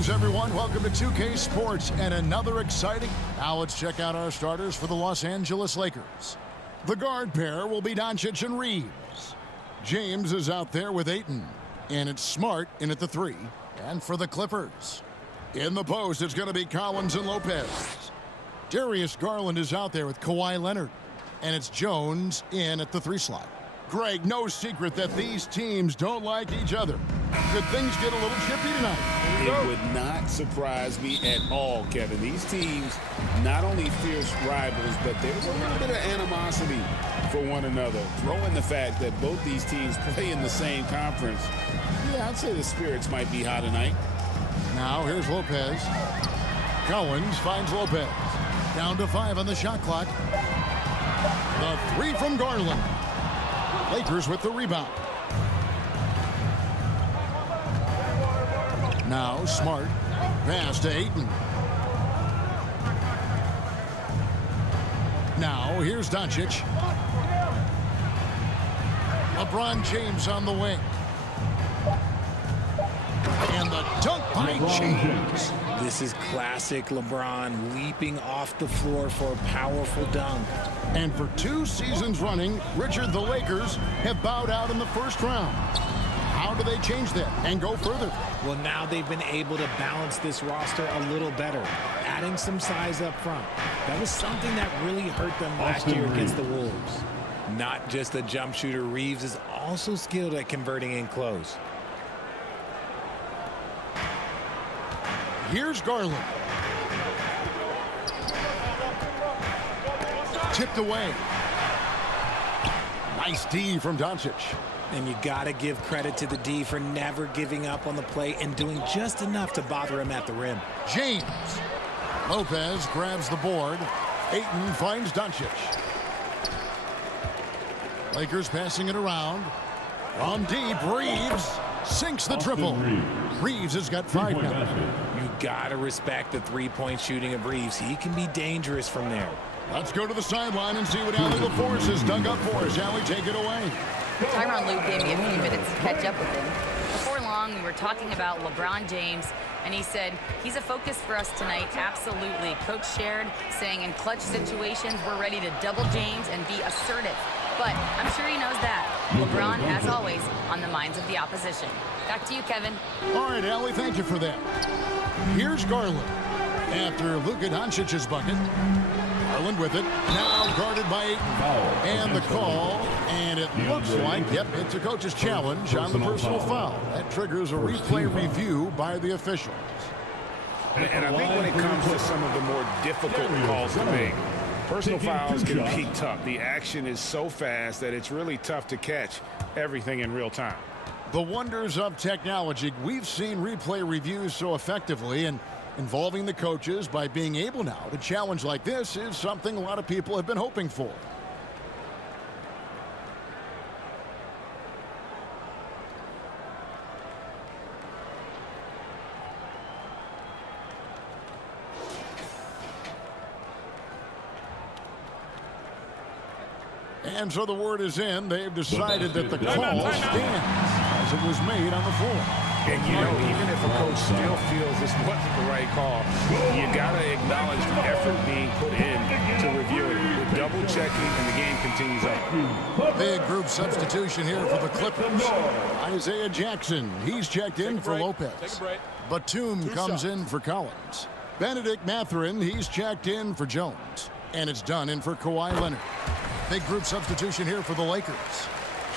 Greetings, everyone. Welcome to 2K Sports and another exciting... Now let's check out our starters for the Los Angeles Lakers. The guard pair will be Doncic and Reeves. James is out there with Ayton. And it's Smart in at the 3. And for the Clippers, in the post, it's going to be Collins and Lopez. Darius Garland is out there with Kawhi Leonard. And it's Jones in at the 3 slot. Greg, no secret that these teams don't like each other. Could things get a little chippy tonight? It would not surprise me at all, Kevin. These teams, not only fierce rivals, but there's a little bit of animosity for one another. Throw in the fact that both these teams play in the same conference. Yeah, I'd say the spirits might be high tonight. Now here's Lopez. Collins finds Lopez. Down to 5 on the shot clock. The 3 from Garland. Lakers with the rebound. Now Smart. Pass to Ayton. Now here's Doncic. LeBron James on the wing. And the dunk by James. This is classic LeBron leaping off the floor for a powerful dunk. And for 2 seasons running, Richard, the Lakers have bowed out in the first round. How do they change that and go further? Well, now they've been able to balance this roster a little better, adding some size up front. That was something that really hurt them last year against the Wolves. Not just a jump shooter, Reeves is also skilled at converting in close. Here's Garland. Tipped away. Nice D from Doncic. And you got to give credit to the D for never giving up on the play and doing just enough to bother him at the rim. James. Lopez grabs the board. Ayton finds Doncic. Lakers passing it around. From deep, Reeves sinks the triple. Reeves has got 5 now. You got to respect the three-point shooting of Reeves. He can be dangerous from there. Let's go to the sideline and see what Allie LaForce has dug up for us. Allie, take it away. Tyronn Lue gave me a few minutes to catch up with him. Before long, we were talking about LeBron James, and he said, he's a focus for us tonight, absolutely. Coach shared, saying in clutch situations, we're ready to double James and be assertive. But I'm sure he knows that. LeBron, as always, on the minds of the opposition. Back to you, Kevin. All right, Allie, thank you for that. Here's Garland. After Luka Doncic's bucket. Garland with it. Now guarded by Ayton. And the call. And it looks like, yep, it's a coach's challenge on the personal foul. That triggers a replay review by the officials. And I think when it comes to some of the more difficult calls to make, personal fouls can be tough. The action is so fast that it's really tough to catch everything in real time. The wonders of technology. We've seen replay reviews so effectively, and involving the coaches by being able now to challenge like this is something a lot of people have been hoping for. And so the word is in. They've decided that the call stands as it was made on the floor. And, you know, even if a coach still feels this wasn't the right call, you got to acknowledge the effort being put in to review it. The double checking, and the game continues on. Big group substitution here for the Clippers. Isaiah Jackson, he's checked in for Lopez. Batum comes in for Collins. Benedict Mathurin, he's checked in for Jones. And it's done in for Kawhi Leonard. Big group substitution here for the Lakers.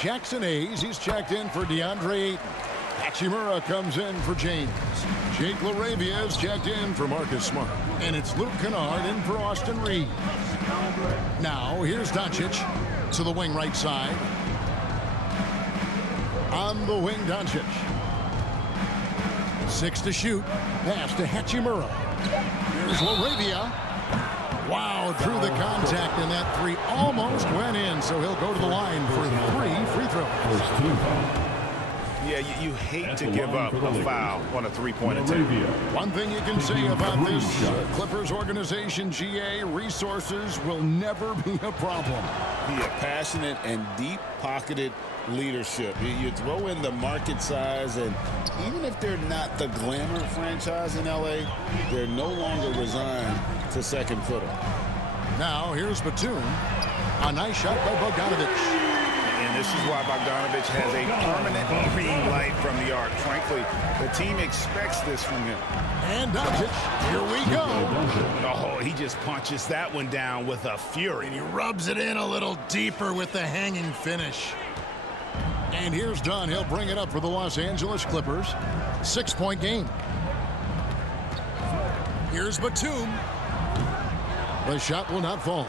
Jackson Hayes, he's checked in for DeAndre Ayton. Hachimura comes in for James. Jake LaRavia is checked in for Marcus Smart. And it's Luke Kennard in for Austin Reeves. Now, here's Doncic to the wing right side. On the wing, Doncic. 6 to shoot. Pass to Hachimura. Here's LaRavia. Wow, through the contact, and that 3 almost went in, so he'll go to the line for 3 free throws. Yeah, you hate to give up a foul on a three-point attempt. One thing you can say about this Clippers organization, GA, resources will never be a problem. The passionate and deep-pocketed leadership. You throw in the market size, and even if they're not the glamour franchise in L.A., they're no longer resigned to second fiddle. Now, here's Batum. A nice shot by Bogdanovic. And this is why Bogdanovic has a permanent green light from the arc. Frankly, the team expects this from him. And Doncic, here we go. Oh, he just punches that one down with a fury. And he rubs it in a little deeper with the hanging finish. And here's Dunn. He'll bring it up for the Los Angeles Clippers. 6-point game. Here's Batum. The shot will not fall.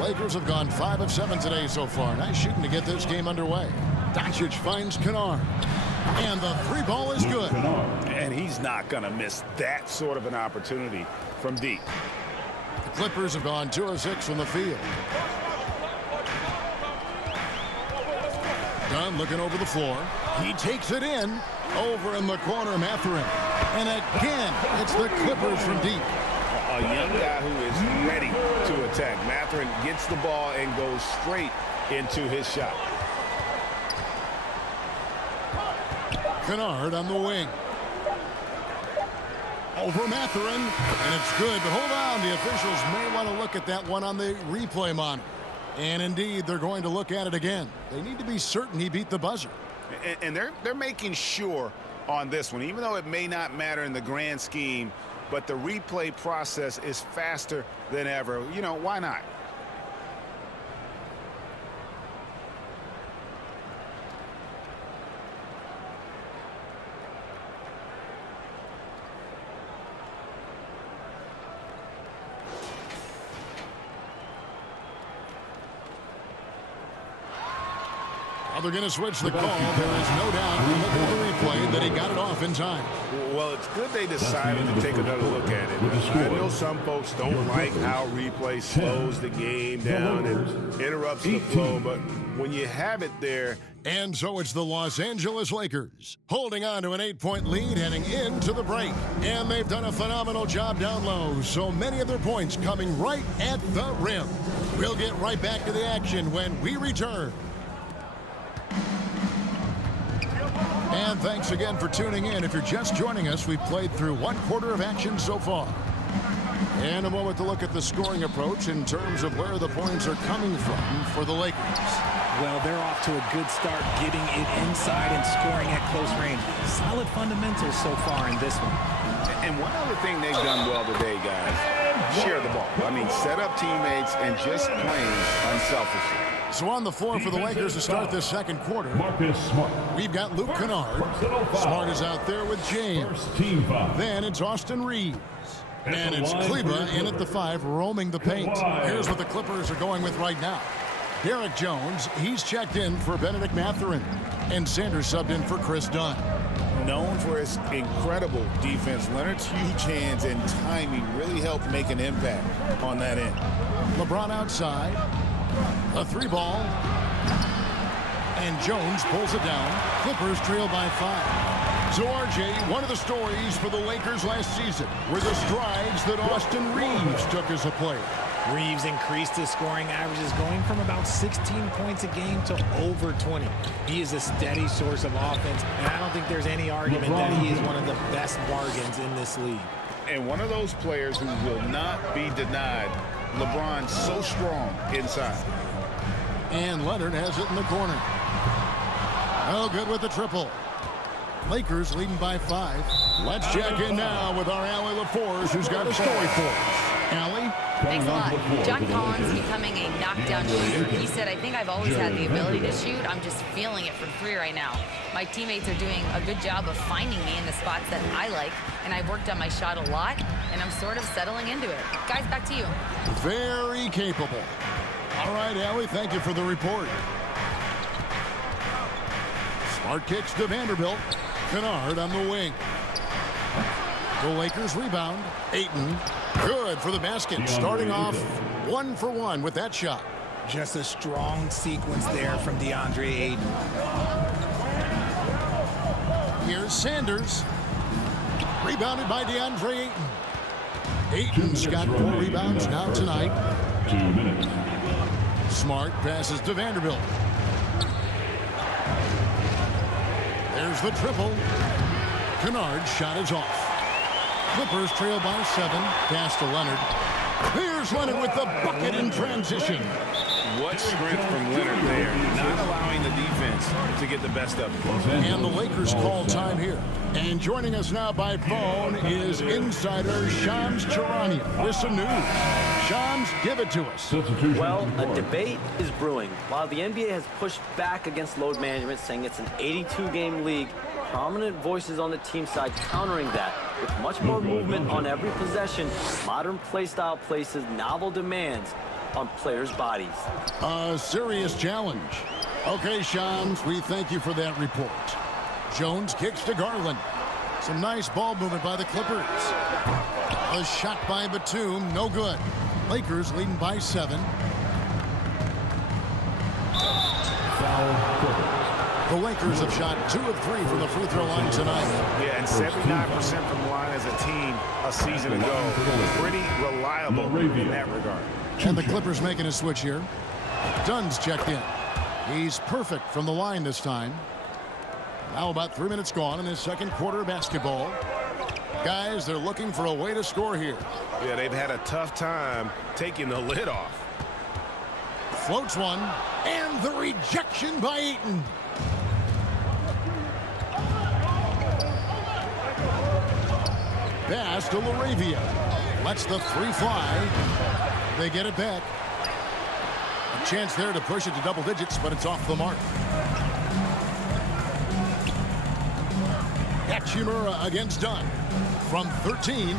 Lakers have gone 5 of 7 today so far. Nice shooting to get this game underway. Doncic finds Kennard. And the three ball is good. And he's not going to miss that sort of an opportunity from deep. The Clippers have gone 2 of 6 from the field. Dunn looking over the floor. He takes it in. Over in the corner, Mathurin. And again, it's the Clippers from deep. A young guy who is ready to attack. Mathurin gets the ball and goes straight into his shot. Kennard on the wing. Over Mathurin, and it's good. But hold on, the officials may want to look at that one on the replay monitor. And indeed, they're going to look at it again. They need to be certain he beat the buzzer. And they're making sure on this one, even though it may not matter in the grand scheme, but the replay process is faster than ever. You know, why not? Well, they're going to switch the call. There is no doubt when looking at the replay that he got it off in time. Well, it's good they decided to take another look at it. I know some folks don't like how replay slows the game down and interrupts the flow, but when you have it there. And so it's the Los Angeles Lakers holding on to an 8-point lead heading into the break. And they've done a phenomenal job down low. So many of their points coming right at the rim. We'll get right back to the action when we return. And thanks again for tuning in. If you're just joining us, we've played through 1/4 of action so far. And a moment to look at the scoring approach in terms of where the points are coming from for the Lakers. Well, they're off to a good start getting it inside and scoring at close range. Solid fundamentals so far in this one. And one other thing they've done well today, guys, share the ball. I mean, set up teammates and just playing unselfishly. So on the floor for the Lakers to start this second quarter, we've got Luke Kennard. Smart is out there with James. Then it's Austin Reeves. And it's Kleba in at the 5, roaming the paint. Here's what the Clippers are going with right now. Derek Jones, he's checked in for Benedict Mathurin. And Sanders subbed in for Chris Dunn. Known for his incredible defense, Leonard's huge hands and timing really helped make an impact on that end. LeBron outside. A 3-ball. And Jones pulls it down. Clippers trail by 5. So, RJ, one of the stories for the Lakers last season were the strides that Austin Reeves took as a player. Reeves increased his scoring averages, going from about 16 points a game to over 20. He is a steady source of offense, and I don't think there's any argument that he is one of the best bargains in this league. And one of those players who will not be denied. LeBron's so strong inside. And Leonard has it in the corner. Oh, good with the triple. Lakers leading by 5. Let's check in now with our Allie LaForge, who's got a story for us. Allie? Thanks a lot. John Collins becoming a knockdown shooter. He said, I think I've always had the ability to shoot. I'm just feeling it from 3 right now. My teammates are doing a good job of finding me in the spots that I like, and I've worked on my shot a lot, and I'm sort of settling into it. Guys, back to you. Very capable. All right, Allie, thank you for the report. Smart kicks to Vanderbilt. Kennard on the wing. The Lakers rebound. Ayton, good for the basket. Starting off 1 for 1 with that shot. Just a strong sequence there from DeAndre Ayton. Here's Sanders. Rebounded by DeAndre Ayton. Ayton's got 4 rebounds now tonight. 2 minutes. Smart passes to Vanderbilt. There's the triple. Kennard's shot is off. Clippers trail by 7. Pass to Leonard. Here's Leonard with the bucket in transition. What strength from Leonard there, not allowing the defense to get the best of him. And the Lakers call time here. And joining us now by phone is insider Shams Charania with some news. Shams, give it to us. Well, a debate is brewing. While the NBA has pushed back against load management, saying it's an 82-game league, prominent voices on the team side countering that. With much more movement on every possession, modern play style places novel demands on players' bodies. A serious challenge. Okay, Shams, we thank you for that report. Jones kicks to Garland. Some nice ball movement by the Clippers. A shot by Batum, no good. Lakers leading by 7. The Lakers have shot 2 of 3 from the free throw line tonight. Yeah, and 79% from the line as a team a season ago. Pretty reliable in that regard. And the Clippers making a switch here. Dunn's checked in. He's perfect from the line this time. Now about 3 minutes gone in his second quarter of basketball. Guys, they're looking for a way to score here. Yeah, they've had a tough time taking the lid off. Floats one, and the rejection by Ayton. Pass to Laravia. Lets the 3 fly. They get it back. A chance there to push it to double digits, but it's off the mark. Hachimura against Dunn. From 13.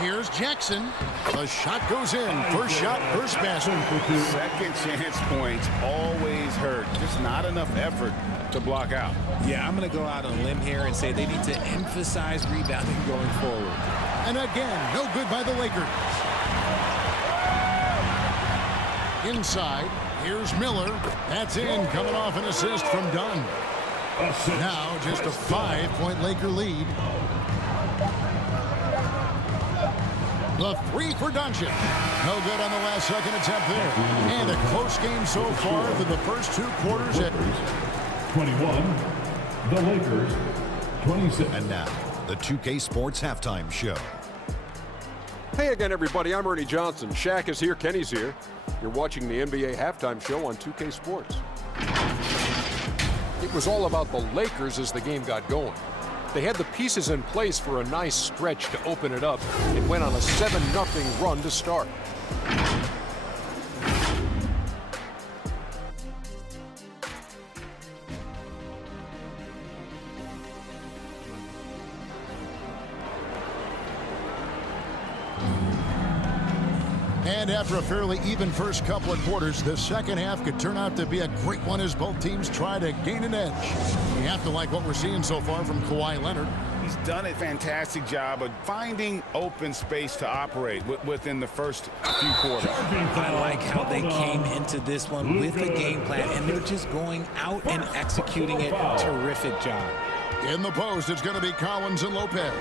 Here's Jackson. The shot goes in. First shot, first basket. Second chance points always hurt. Just not enough effort to block out. Yeah, I'm going to go out on a limb here and say they need to emphasize rebounding going forward. And again, no good by the Lakers. Inside, here's Miller. That's in, coming off an assist from Dunn. Now just a 5-point Laker lead. The 3 for Doncic. No good on the last second attempt there. And a close game so far through the first 2 quarters at 21. The Lakers, 26. And now, the 2K Sports Halftime Show. Hey again, everybody. I'm Ernie Johnson. Shaq is here. Kenny's here. You're watching the NBA Halftime Show on 2K Sports. It was all about the Lakers as the game got going. They had the pieces in place for a nice stretch to open it up and went on a 7-0 run to start. And after a fairly even first couple of quarters, the second half could turn out to be a great one as both teams try to gain an edge. You have to like what we're seeing so far from Kawhi Leonard. He's done a fantastic job of finding open space to operate within the first few quarters. I like how they came into this one with a game plan, and they're just going out and executing it. Terrific job. In the post, it's going to be Collins and Lopez.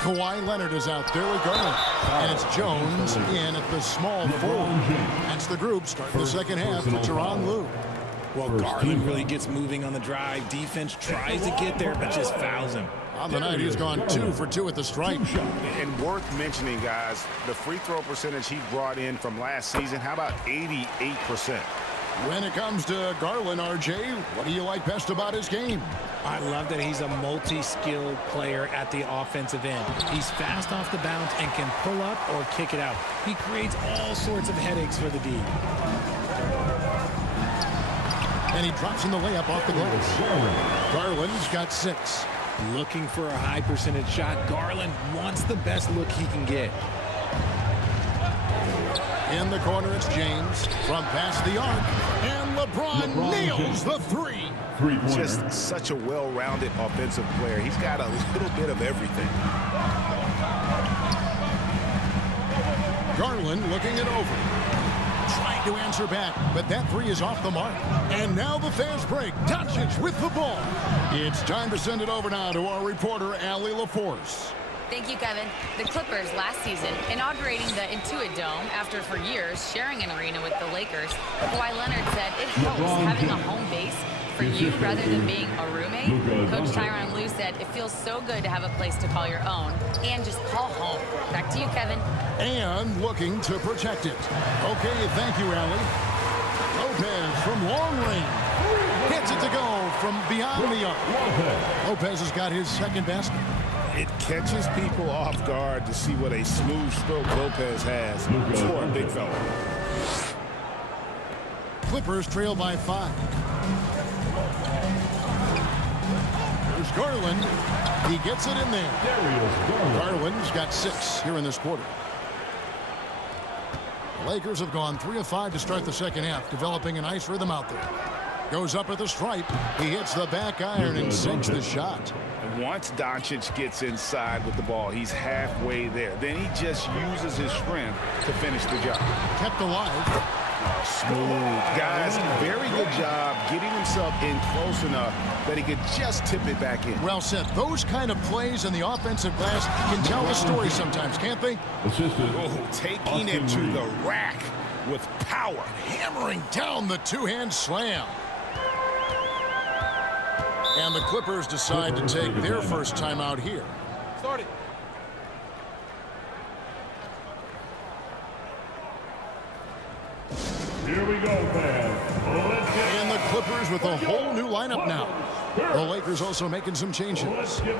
Kawhi Leonard is out there with Garland. And it's Jones in at the small 4. That's the group starting the second half for Tyronn Lue. Well, Garland really gets moving on the drive. Defense tries to get there, but just fouls him. On the night, he's gone 2 for 2 at the stripe. And worth mentioning, guys, the free throw percentage he brought in from last season, how about 88%? When it comes to Garland, RJ, what do you like best about his game? I love that he's a multi-skilled player at the offensive end. He's fast off the bounce and can pull up or kick it out. He creates all sorts of headaches for the D. And he drops in the layup off the glass. Garland's got 6. Looking for a high percentage shot. Garland wants the best look he can get. In the corner, it's James from past the arc. And LeBron nails the 3. Just such a well-rounded offensive player. He's got a little bit of everything. Garland looking it over. trying to answer back, but that three is off the mark. And now the fast break. Doncic with the ball. It's time to send it over now to our reporter, Allie LaForce. Thank you, Kevin. The Clippers last season inaugurating the Intuit Dome after for years sharing an arena with the Lakers. Kawhi Leonard said it helps having a home base for you rather than being a roommate. Coach Tyronn Lue said it feels so good to have a place to call your own and just call home. Back to you, Kevin. And looking to protect it. Okay, thank you, Allie. Lopez from long range. Gets it to go from beyond the arc. Lopez has got his second basket. It catches people off guard to see what a smooth stroke Lopez has for a big fella. Clippers trail by 5. There's Garland. He gets it in there. Garland's got 6 here in this quarter. The Lakers have gone 3 of 5 to start the second half, developing a nice rhythm out there. Goes up at the stripe. He hits the back iron and sinks the shot. Once Doncic gets inside with the ball, he's halfway there. Then he just uses his strength to finish the job. Kept alive. Smooth. Guys, very good job getting himself in close enough that he could just tip it back in. Well said. Those kind of plays in the offensive glass can tell the story sometimes, can't they? Oh, taking it to the rack with power. Hammering down the two-hand slam. And the Clippers decide to take their first time out here. Started. Here we go, fans. And the Clippers with a whole new lineup now. The Lakers also making some changes.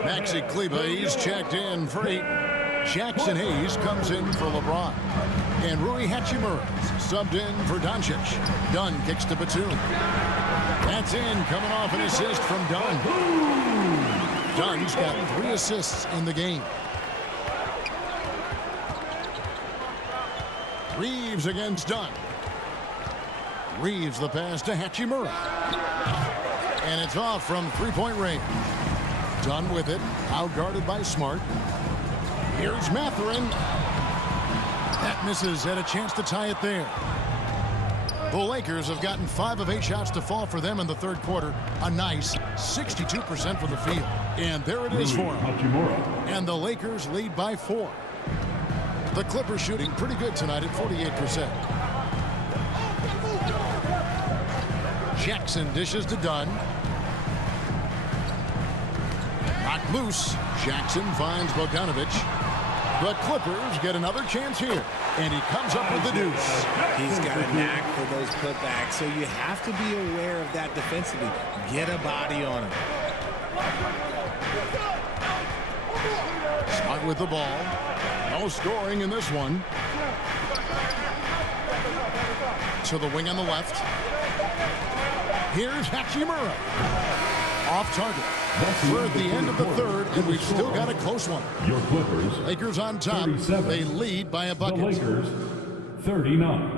Maxi Kleber, he's checked in for 8. Jackson Hayes comes in for LeBron. And Rui Hachimura subbed in for Doncic. Dunn kicks to Batum. That's in, coming off an assist from Dunn. Dunn's got 3 assists in the game. Reeves against Dunn. Reeves the pass to Hachimura. And it's off from three-point range. Dunn with it, outguarded by Smart. Here's Mathurin. That misses, had a chance to tie it there. The Lakers have gotten 5 of 8 shots to fall for them in the third quarter. A nice 62% from the field. And there it is for them. And the Lakers lead by 4. The Clippers shooting pretty good tonight at 48%. Jackson dishes to Dunn. Knocked loose. Jackson finds Bogdanovic. The Clippers get another chance here. And he comes up with the deuce. He's got a knack for those putbacks, so you have to be aware of that defensively. Get a body on him. Smart with the ball. No scoring in this one. To the wing on the left. Here's Hachimura. Off target. We're at the end of the third, and we've still got a close one. Your Clippers. Lakers on top. They lead by a bucket. The Lakers, 39.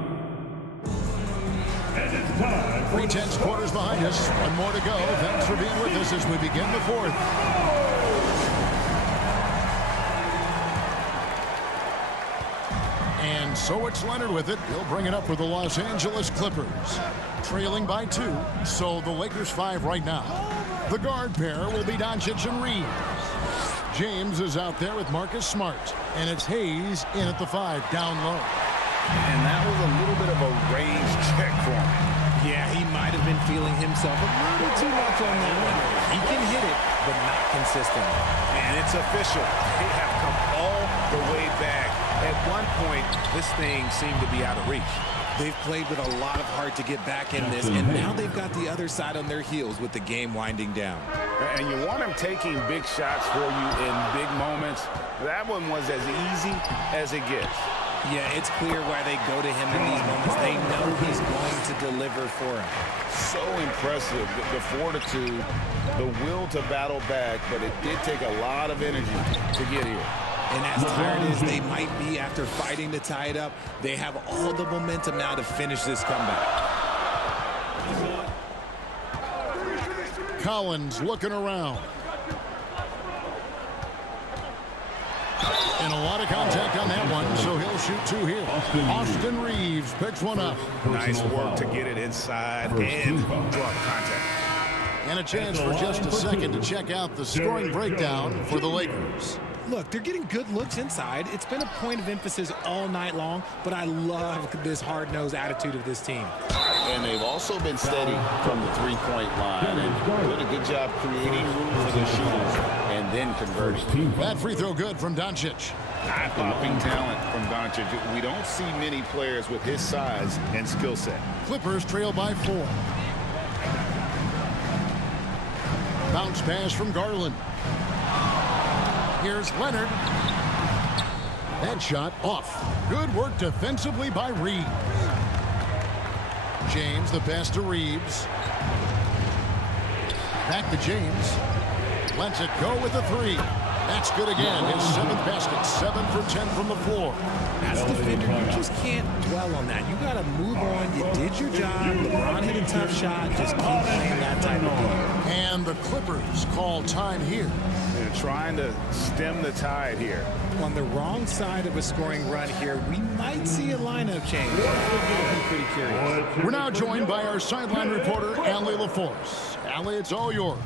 And it's time. 3/10 quarters behind us. One more to go. Thanks for being with us as we begin the fourth. And so it's Leonard with it. He'll bring it up for the Los Angeles Clippers. Trailing by 2, so the Lakers 5 right now. The guard pair will be Doncic and Reeves. James is out there with Marcus Smart. And it's Hayes in at the 5, down low. And that was a little bit of a range check for him. Yeah, he might have been feeling himself a little too much on that one. He can hit it, but not consistently. And it's official. They have come all the way back. At one point, this thing seemed to be out of reach. They've played with a lot of heart to get back in this, and now they've got the other side on their heels with the game winding down. And you want him taking big shots for you in big moments. That one was as easy as it gets. Yeah, it's clear why they go to him in these moments. They know he's going to deliver for them. So impressive, the fortitude, the will to battle back, but it did take a lot of energy to get here. And as tired as they might be after fighting to tie it up, they have all the momentum now to finish this comeback. Collins looking around. And a lot of contact on that one, so he'll shoot 2 here. Austin Reeves picks one up. Nice work to get it inside and draw the contact. And a chance for just a second to check out the scoring breakdown for the Lakers. Look, they're getting good looks inside. It's been a point of emphasis all night long, but I love this hard-nosed attitude of this team. And they've also been steady from the three-point line and doing a good job creating room for their shooters and then converting. That free throw good from Doncic. Eye-popping talent from Doncic. We don't see many players with his size and skill set. Clippers trail by 4. Bounce pass from Garland. Here's Leonard. That shot off. Good work defensively by Reeves. James, the pass to Reeves. Back to James. Lets it go with a 3. That's good again. His 7th basket. 7 for 10 from the floor. As a defender, you just can't dwell on that. You got to move on. You did your job. LeBron hit a tough shot. Just keep playing that type of game. And the Clippers call time here. They're trying to stem the tide here. On the wrong side of a scoring run here, we might see a lineup change. I'll be pretty curious. We're now joined by our sideline reporter, Allie LaForce. Allie, it's all yours.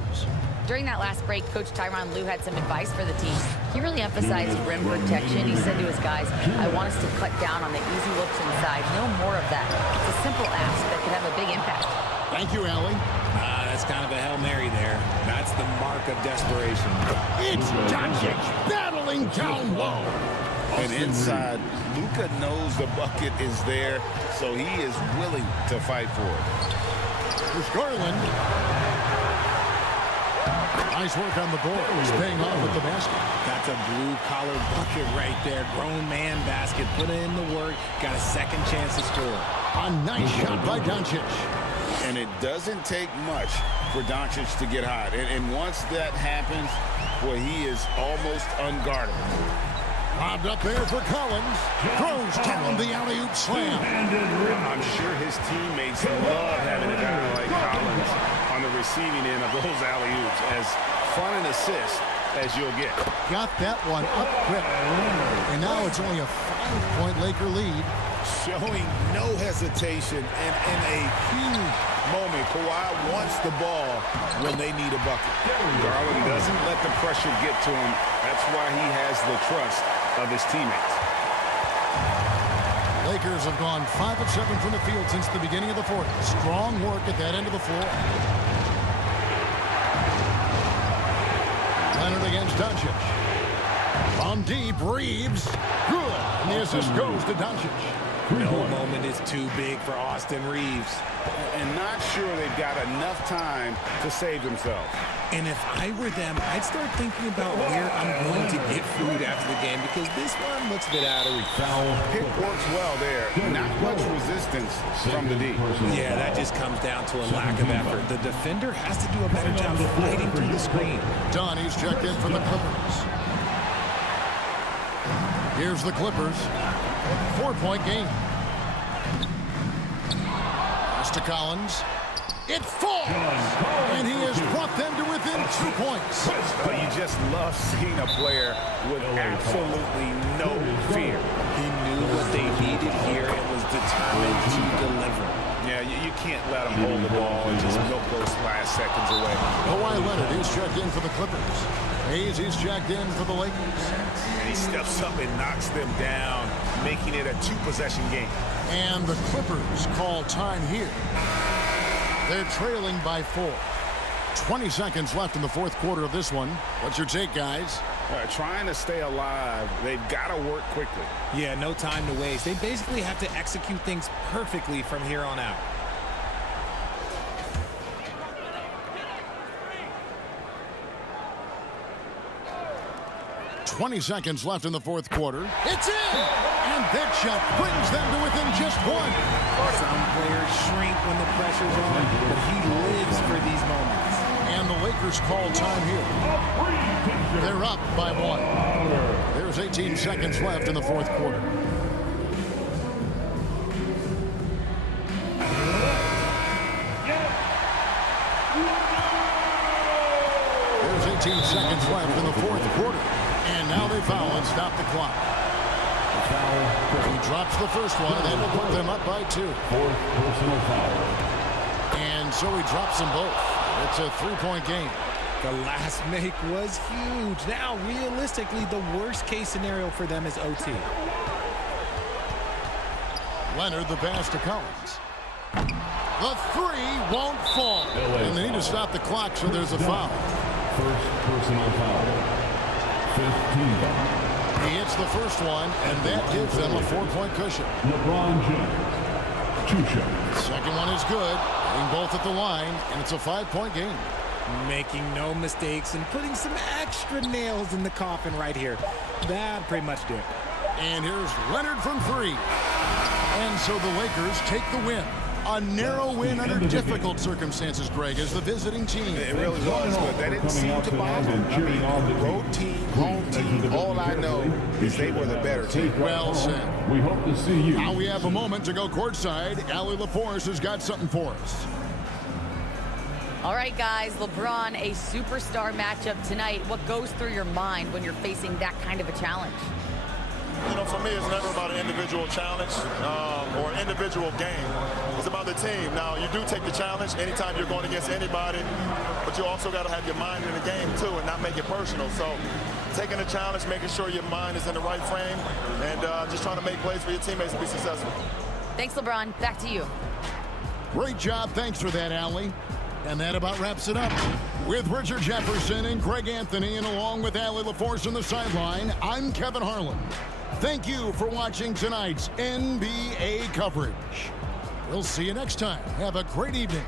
During that last break, Coach Tyronn Lue had some advice for the team. He really emphasized rim protection. He said to his guys, I want us to cut down on the easy looks inside. No more of that. It's a simple ask that could have a big impact. Thank you, Allie. That's kind of a Hail Mary there. That's the mark of desperation. It's Doncic battling down low. And inside, Luka knows the bucket is there, so he is willing to fight for it. Here's Garland. Nice work on the boards, paying off with the basket. That's a blue-collar bucket right there. Grown man basket. Put in the work. Got a second chance to score. A nice shot by Doncic. And it doesn't take much for Doncic to get hot. And once that happens, boy, he is almost unguardable. Lobbed up there for Collins. Throws down the alley-oop slam. I'm sure his teammates love having a guy like Collins on the receiving end of those alley-oops. As fun an assist as you'll get. Got that one up quick. And now it's only a 5-point Laker lead. Showing no hesitation and in a huge moment. Kawhi wants the ball when they need a bucket. Garland doesn't let the pressure get to him. That's why he has the trust of his teammates. Lakers have gone 5 of 7 from the field since the beginning of the fourth. Strong work at that end of the floor. Leonard against Doncic. From deep, Reeves. Good. And the assist goes to Doncic. No moment is too big for Austin Reeves. And not sure they've got enough time to save themselves. And if I were them, I'd start thinking about where I'm going to get food after the game because this one looks a bit out of reach. Pick works well there. Not much resistance from the D. Yeah, that just comes down to a lack of effort. The defender has to do a better job fighting through the screen. Donnie's checked in for the Clippers. Here's the Clippers. 4-point game. Pass to Collins. It falls! And he has brought them to within 2 points. But you just love seeing a player with absolutely no fear. He knew what they needed here and was determined to deliver. Yeah, you can't let him hold the ball and just milk those last seconds away. Kawhi Leonard, he's checked in for the Clippers. Hayes, he's checked in for the Lakers. And he steps up and knocks them down, making it a 2-possession game. And the Clippers call time here. They're trailing by 4. 20 seconds left in the fourth quarter of this one. What's your take, guys? Trying to stay alive, they've got to work quickly. Yeah, no time to waste. They basically have to execute things perfectly from here on out. "20 seconds left in the fourth quarter. It's in! And that shot brings them to within just 1. Some players shrink when the pressure's on, but he lives for these moments. And the Lakers call time here. They're up by 1. There's 18 seconds left in the fourth quarter. There's 18 seconds left in the fourth quarter. And now they foul and stop the clock. He drops the first one, and that'll put them up by 2. Fourth personal foul. And so he drops them both. It's a 3-point game. The last make was huge. Now, realistically, the worst-case scenario for them is OT. Leonard, the pass to Collins. The 3 won't fall. And they need to stop the clock, so there's a foul. First personal foul. 15 foul. He hits the first one, and that gives them a 4-point cushion. LeBron James. 2 shots. Second one is good. Hitting both at the line, and it's a 5-point game. Making no mistakes and putting some extra nails in the coffin right here. That pretty much did it. And here's Leonard from 3. And so the Lakers take the win. A narrow win under difficult circumstances, Greg, as the visiting team. It really was, but that didn't seem to bother them. I mean, road team, home team, all I know is they were the better team. Well said. We hope to see you. Now we have a moment to go courtside. Allie LaForce has got something for us. All right, guys, LeBron, a superstar matchup tonight. What goes through your mind when you're facing that kind of a challenge? You know, for me, it's never about an individual challenge or an individual game. It's about the team. Now, you do take the challenge anytime you're going against anybody, but you also got to have your mind in the game, too, and not make it personal. So taking the challenge, making sure your mind is in the right frame, and just trying to make plays for your teammates to be successful. Thanks, LeBron. Back to you. Great job. Thanks for that, Allie. And that about wraps it up. With Richard Jefferson and Greg Anthony, and along with Allie LaForce on the sideline, I'm Kevin Harlan. Thank you for watching tonight's NBA coverage. We'll see you next time. Have a great evening.